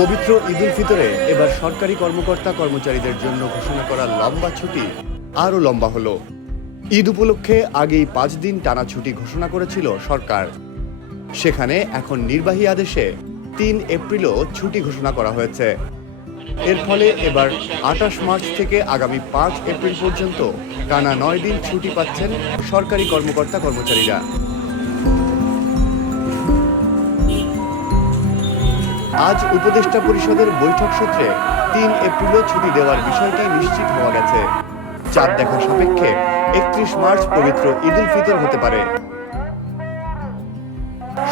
পবিত্র ঈদ উল ফিতরে এবার সরকারি কর্মকর্তা কর্মচারীদের জন্য ঘোষণা করা লম্বা ছুটি আরও লম্বা হলো। ঈদ উপলক্ষে আগেই 5 দিন টানা ছুটি ঘোষণা করেছিল সরকার। সেখানে এখন নির্বাহী আদেশে 3 এপ্রিলও ছুটি ঘোষণা করা হয়েছে। এর ফলে এবার 28 মার্চ থেকে আগামী 5 এপ্রিল পর্যন্ত টানা 9 দিন ছুটি পাচ্ছেন সরকারি কর্মকর্তা কর্মচারীরা। আজ উপদেষ্টা পরিষদের বৈঠক সূত্রে 3 এপ্রিলও ছুটি দেওয়ার বিষয়টি নিশ্চিত হওয়া গেছে। চাঁদ দেখা সাপেক্ষে 31 মার্চ পবিত্র ঈদ উল ফিতর হতে পারে।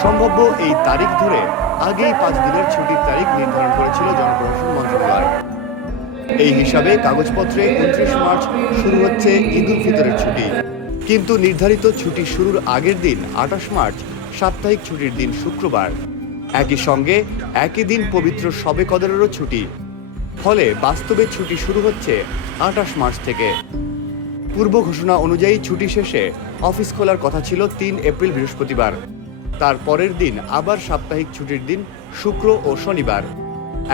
সম্ভাব্য এই তারিখ ধরে আগেই 5 দিনের ছুটির তারিখ নির্ধারণ করেছিল জনপ্রশাসন মন্ত্রণালয়। এই হিসাবে কাগজপত্রে 29 মার্চ শুরু হচ্ছে ঈদ উল ফিতরের ছুটি, কিন্তু নির্ধারিত ছুটি শুরুর আগের দিন 28 মার্চ সাপ্তাহিক ছুটির দিন শুক্রবার। একই সঙ্গে একই দিন পবিত্র শবে কদরেরও ছুটি। ফলে বাস্তবে ছুটি শুরু হচ্ছে 28 মার্চ থেকে। পূর্ব ঘোষণা অনুযায়ী ছুটি শেষে অফিস খোলার কথা ছিল 3 এপ্রিল বৃহস্পতিবার। তার পরের দিন আবার সাপ্তাহিক ছুটির দিন শুক্র ও শনিবার।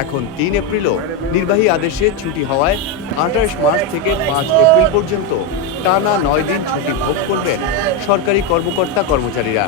এখন 3 এপ্রিলও নির্বাহী আদেশে ছুটি হওয়ায় 28 মার্চ থেকে 5 এপ্রিল পর্যন্ত টানা 9 দিন ছুটি ভোগ করবেন সরকারি কর্মকর্তা কর্মচারীরা।